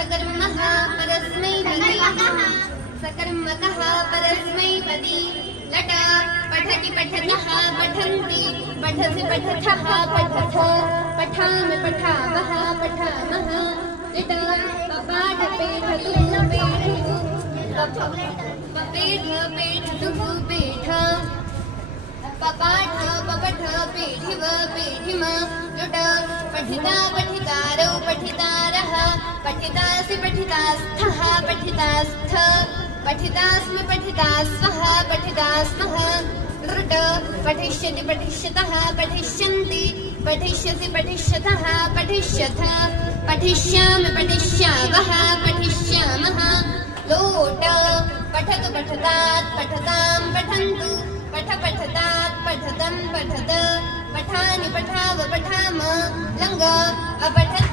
सकर्मः परस्मैपदी सकर्मकः परस्मैपदी लट पठति पठतः पठन्ति पठसि पठथः पठथ पठामि पठावः पठामः लिट पपाठ पेठतुः पेठितु पपेठ पेठतुः पेठ पपाठ पपठ पेठिव पेठिम लुट पठिता पठितारौ पठितारः पठितासि पठितास्थः पठितास्थ पठितास्मि पठितास्वः पठितास्मः लृट पठिष्यति पठिष्यतः पठिष्यन्ति पठिष्यसि पठिष्यतः पठिष्यथ पठिष्यामि पठिष्यावः पठिष्यामः लोट पठतु पठतात् पठतां पठन्तु पठ पठतात् पठतं पठत पठानि पठाव पठाम लङ्ग अपठत्